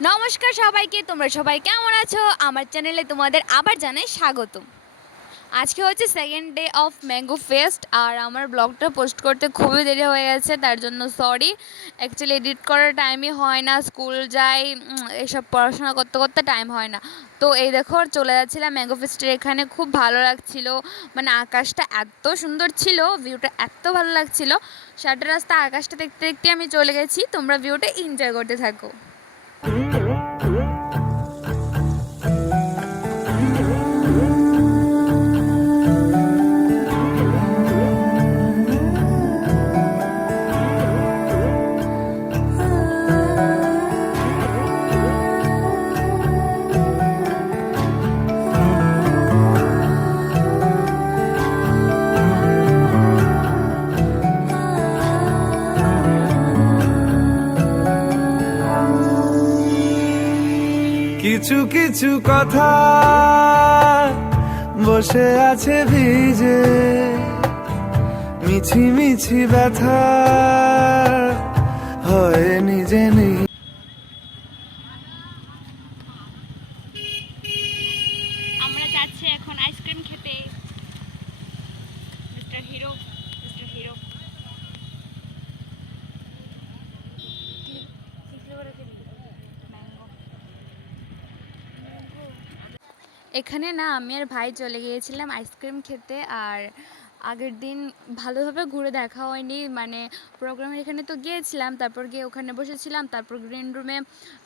নমস্কার সবাইকে, তোমরা সবাই কেমন আছো? আমার চ্যানেলে তোমাদের আবার জানাই স্বাগত। আজকে হচ্ছে second day of mango fest, আর আমার ব্লগটা পোস্ট করতে খুবই দেরি হয়ে গেছে, তার জন্য সরি। অ্যাকচুয়ালি এডিট করার টাইমই হয় না, স্কুল যাই, এসব পড়াশোনা করতে করতে টাইম হয় না। তো এই দেখো চলে যাচ্ছিলাম ম্যাঙ্গো ফেস্টের এখানে, খুব ভালো লাগছিল। মানে আকাশটা এত সুন্দর ছিল, ভিউটা এত ভালো লাগছিল। সারাটা রাস্তা আকাশটা দেখতে দেখতে আমি চলে গেছি, তোমরা ভিউটা এনজয় করতে থাকো। কিছু কিছু কথা বসে আছে ভিজে, মিছি মিছি ব্যথা হয় নিজে নেই। আমরা যাচ্ছি এখন আইসক্রিম খেতে। Mister hero, mister hero. এখানে না আমি আর ভাই চলে গিয়েছিলাম আইসক্রিম খেতে, আর আগের দিন ভালোভাবে ঘুরে দেখা হয়নি। মানে প্রোগ্রামের এখানে তো গিয়েছিলাম, তারপর গিয়ে ওখানে বসেছিলাম, তারপর গ্রিন রুমে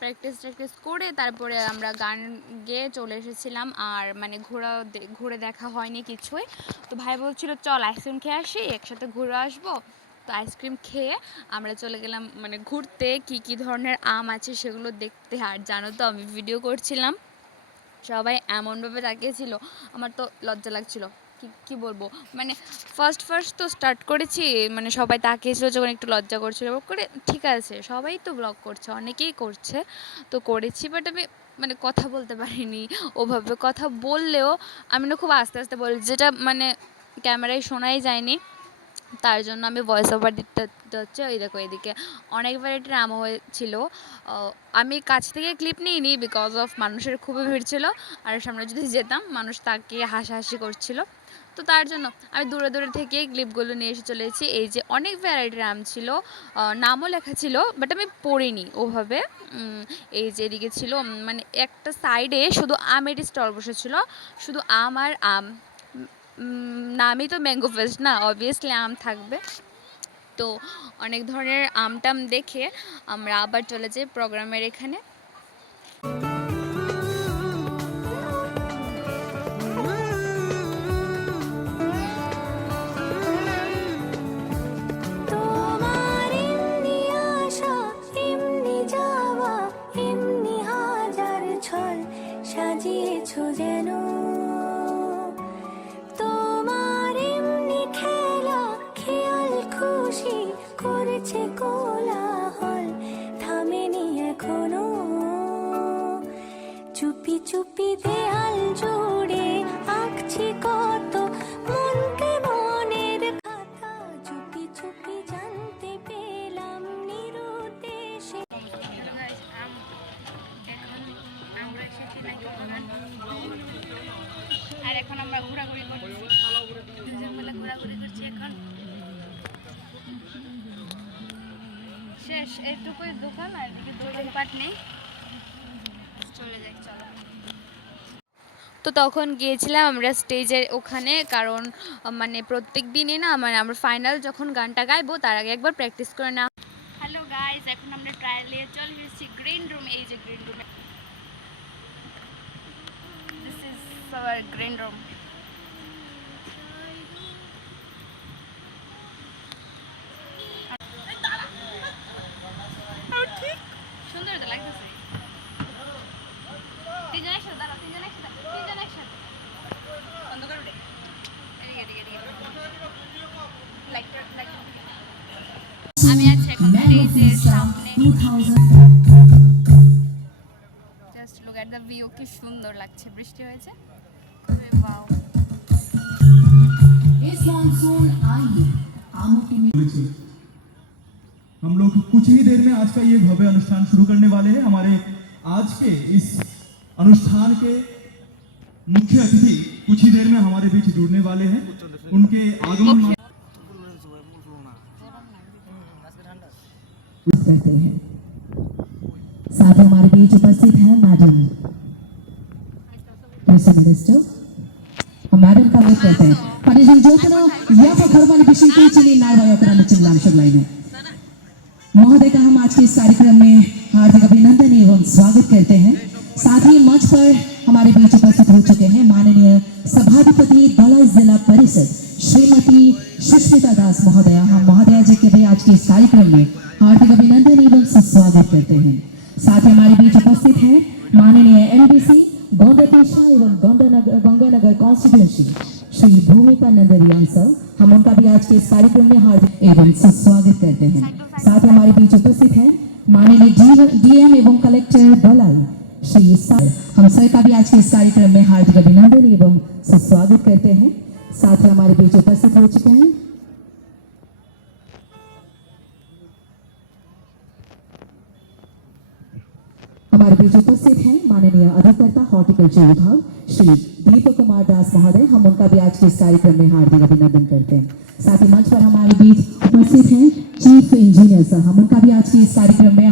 প্র্যাকটিস করে তারপরে আমরা গান গেয়ে চলে এসেছিলাম। আর মানে ঘুরে দেখা হয়নি কিছুই। তো ভাই বলছিল চল আইসক্রিম খেয়ে আসি, একসাথে ঘুরে আসবো। তো আইসক্রিম খেয়ে আমরা চলে গেলাম মানে ঘুরতে, কি ধরনের আম আছে সেগুলো দেখতে। আর জানো তো আমি ভিডিও করছিলাম, সবাই এমনভাবে তাকিয়েছিল, আমার তো লজ্জা লাগছিল। কি বলবো, মানে ফার্স্ট তো স্টার্ট করেছি, মানে সবাই তাকিয়েছিল যখন একটু লজ্জা করছিল করে। ঠিক আছে, সবাই তো ব্লগ করছে, অনেকেই করছে, তো করেছি, বাট আমি মানে কথা বলতে পারিনি ওভাবে। কথা বললেও আমি না খুব আস্তে আস্তে বলি, যেটা মানে ক্যামেরায় শোনাই যায়নি, তার জন্য আমি ভয়েস ওভার দিতে হচ্ছে। ওই দেখো এদিকে অনেক ভ্যারাইটির আম হয়েছিল। আমি কাছ থেকে ক্লিপ নিইনি বিকজ অফ মানুষের খুবই ভিড় ছিল, আর সামনে যদি যেতাম মানুষ তাকিয়ে হাসাহাসি করছিল, তো তার জন্য আমি দূরে দূরে থেকেই ক্লিপগুলো নিয়ে এসে চলে এসেছি। এই যে অনেক ভ্যারাইটির আম ছিল, নামও লেখা ছিল, বাট আমি পড়িনি ওভাবে। এই যে এদিকে ছিল মানে একটা সাইডে শুধু আমেরই স্টল বসেছিল, শুধু আম আর আম। নামই তো ম্যাঙ্গো ফেস্ট না, অবভিয়াসলি আম থাকবে। তো অনেক ধরনের আমটাম দেখে আমরা আবার চলে যাই প্রোগ্রামের এখানে। সাজিয়েছো যেন তোমার এমনি খেলা, খেয়াল খুশি করেছে কোলাহল, থামেনি এখনো। চুপি চুপি দেয়াল জুড়ে আঁকছি কত মনকে মনের খাতা, চুপি চুপি জানতে পেলাম নিরুদ্দেশে। আর এখন আমরা ঘোরাঘুরি করছি, দুজন মিলে ঘোরাঘুরি করছি। এখন শেষ এইটুকুই দোকান, আর এদিকে দোকানপাট নেই, চলে যাই চলো। তো তখন গিয়েছিলাম আমরা স্টেজের ওখানে, কারণ মানে প্রত্যেক দিনই না মানে আমরা ফাইনাল যখন গানটা গাইবো তার আগে একবার প্র্যাকটিস করে না। হ্যালো গাইজ, এখন আমরা ট্রায়ালে চলে এসেছি গ্রিন রুমে। এই যে গ্রিন রুমে, this is our green room. সুন্দর তো লাগতেছে। তিনজন একসাথে দাঁড়াও, তিনজন একসাথে অন্ধকার উঠে এদিকে আমি আছি এখন স্টেজের সামনে। Just look at the view, কি সুন্দর লাগছে, বৃষ্টি হয়েছে। ওয়াও, इस मानसून आई आमों की हम लोग कुछ ही देर में आज का ये भव्य अनुष्ठान शुरू करने वाले हैं। हमारे आज के इस अनुष्ठान के मुख्य अतिथि कुछ ही देर में हमारे बीच जुड़ने वाले हैं। उनके आगमन करते हैं। साथ ही हमारे बीच उपस्थित हैं मैडम मिनिस्टर, मैडम का वेट करते हैं। पारिजन जोतना या घरवाली विषय को चली नारवाया कराने चिल्लाने चलाइने महोदय का हम आज के इस कार्यक्रम में हार्दिक अभिनंदन एवं स्वागत करते हैं। साथ ही मंच पर हमारे बीच उपस्थित हो चुके हैं माननीय सभाधिपति दलाई जिला परिषद श्रीमती सुष्मिता दास महोदया। हम महोदया जी के भी आज के इस कार्यक्रम में हार्दिक अभिनंदन एवं सुस्वागत करते हैं। साथ ही हमारे बीच उपस्थित हैं माननीय एलडीसी गौंडादेशा एवं गंगानगर कॉन्स्टिट्यूंसी श्री भूमिका नंदरियान सर। हम उनका भी आज के इस कार्यक्रम में हार्दिक एवं सुस्वागत करते हैं। साथ ही हमारे बीच उपस्थित हैं माननीय डीएम एवं कलेक्टर दलाई श्री सर। हम सर का भी आज के इस कार्यक्रम में हार्दिक अभिनंदन एवं सुस्वागत करते हैं। साथ ही हमारे बीच उपस्थित हो चुके हैं हमारे बीच उपस्थित हैं माननीय अधिकर्ता हॉर्टिकल्चर विभाग श्री दीपक कुमार दास महोदय। हम उनका भी आज के इस कार्यक्रम में हार्दिक अभिनंदन करते हैं। साथ ही मंच पर हमारे बीच उपस्थित हैं चीफ इंजीनियर सर। हम उनका भी आज के इस कार्यक्रम में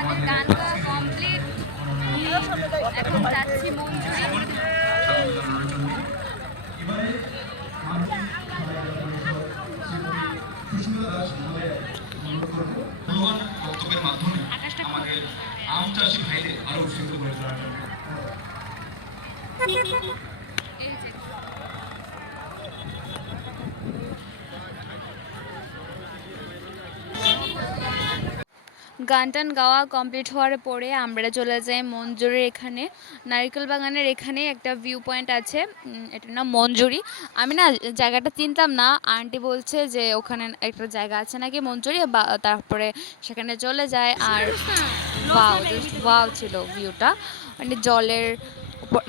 আমাদের গান গাওয়া কমপ্লিট, এখন যাচ্ছি মঞ্জুরি। বক্তব্যের মাধ্যমে আমাদের আম চাষি ভাইদের আরো উৎসাহিত করে তোলার জন্য গান টান গাওয়া কমপ্লিট হওয়ার পরে আমরা চলে যাই মঞ্জুরির এখানে। নারিকেল বাগানের এখানে একটা ভিউ পয়েন্ট আছে, এটার নাম মঞ্জুরি। আমি না জায়গাটা চিনতাম না, আন্টি বলছে যে ওখানে একটা জায়গা আছে নাকি মঞ্জুরি, তারপরে সেখানে চলে যায়। আর ওয়াও ছিল ভিউটা, মানে জলের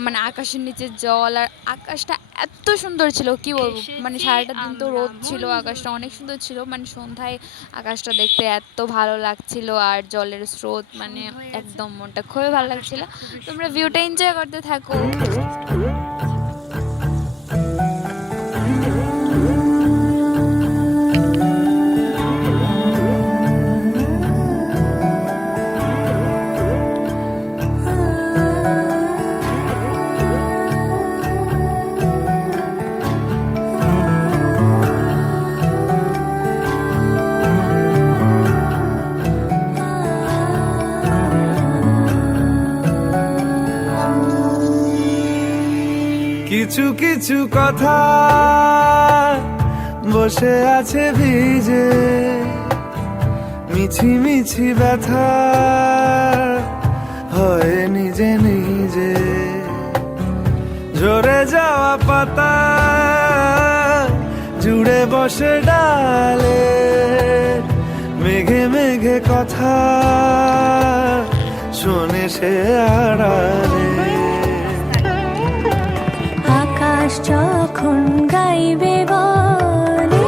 মানে আকাশের নিচে জল, আর আকাশটা এত সুন্দর ছিল কি বলবো। মানে সারাটা দিন তো রোদ ছিল, আকাশটা অনেক সুন্দর ছিল। মানে সন্ধ্যায় আকাশটা দেখতে এত ভালো লাগছিল, আর জলের স্রোত, মানে একদম মনটা খুবই ভালো লাগছিল। তোমরা ভিউটা এনজয় করতে থাকো। কিছু কিছু কথা বসে আছে ভিজে, মিছি মিছি ব্যথা হয় নিজে নিজে। ঝরে যাওয়া পাতা জুড়ে বসে ডালে, মেঘে মেঘে কথা শোনে সে আড়ালে। আকাশ যখন গাইবে বলে,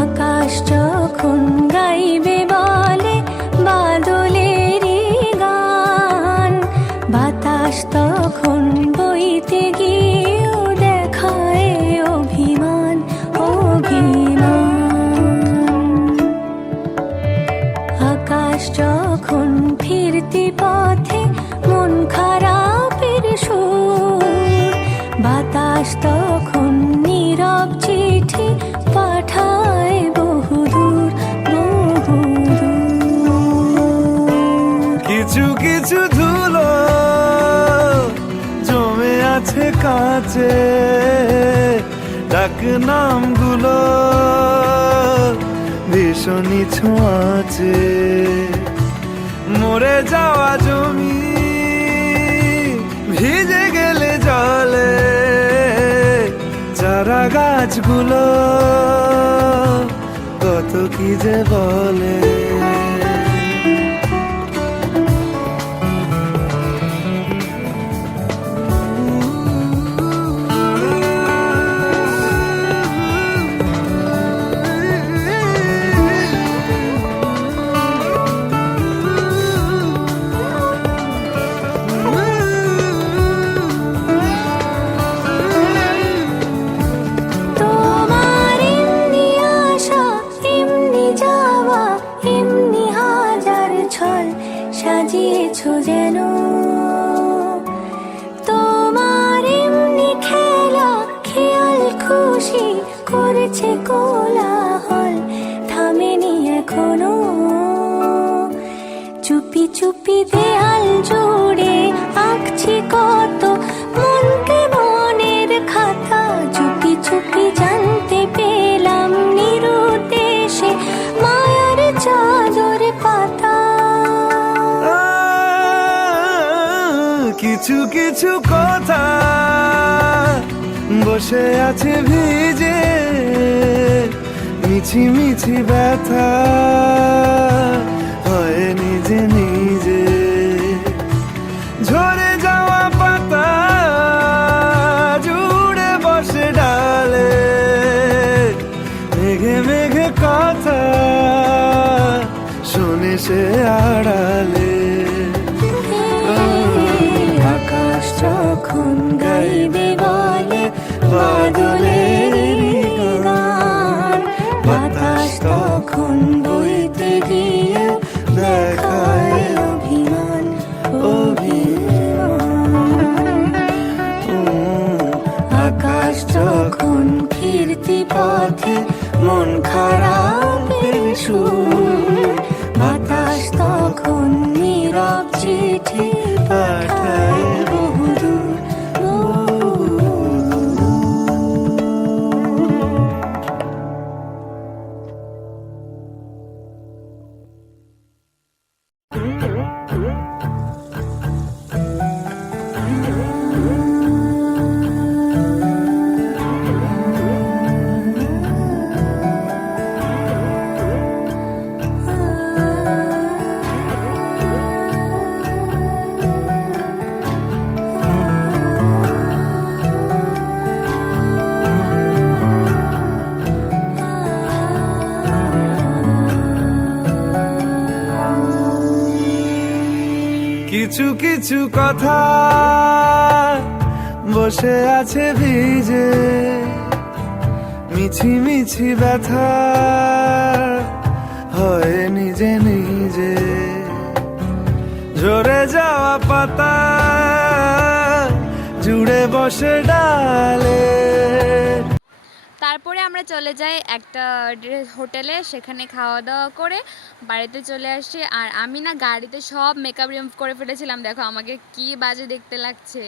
আকাশ যখন গাইবে বলে বাদলেরই গান, বাতাস তখন বইতে গিয়েও দেখায় অভিমান অভিমান। আকাশ যখন ফিরতি পথে মন খারাপের সুর, বাতাস তখন নীরব চিঠি পাঠায় বহুদূর বহুদূর। কিছু কিছু ধুলো জমে আছে কাছে, ডাক নামগুলো ভীষণই ছোঁয়াচে। মরে যাওয়া জমি ভিজে গেলে জলে, চারা গাছগুলো কত কি যে বলে। যেন তোমার এমনি খেলা খেয়াল খুশি করেছে কোলাহল থামেনি এখনো চুপি চুপি দেয়াল জুড়ে আঁকছি কত মনকে মনের খাতা চুপি চুপি জানতে পেলাম নিরুদ্দেশে মায়ার চাদর পাতা কিছু কিছু কথা বসে আছে ভিজে মিছি মিছি ব্যথা হয় নিজে নিজে ঝরে যাওয়া পাতা জুড়ে বসে ডালে মেঘে মেঘে কথা শোনে সে আড়ালে আকাশ যখন গাইবে বলে বাদলের গান বাতাস তখন বইতে গিয়ে দেখায় অভিমান অভিমান আকাশ যখন ফিরতি পথে মন খারাপের সুর বাতাস তখন নীরব চিঠি পাঠায় বহুদূর কিছু কিছু কথা বসে আছে ভিজে মিছি মিছি ব্যথা হয় নিজে নিজে ঝরে যাওয়া পাতা জুড়ে বসে ডালে তারপরে আমরা চলে যাই একটা হোটেলে, সেখানে খাওয়া দাওয়া করে বাড়িতে চলে আসি। আর আমি না গাড়িতে সব মেকআপ রিমুভ করে ফেলেছিলাম, দেখো আমাকে কি বাজে দেখতে লাগছে।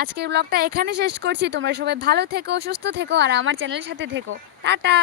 আজকের ব্লগটা এখানে শেষ করছি। তোমরা সবাই ভালো থেকো, সুস্থ থেকো আর আমার চ্যানেলের সাথে থেকো। টাটা।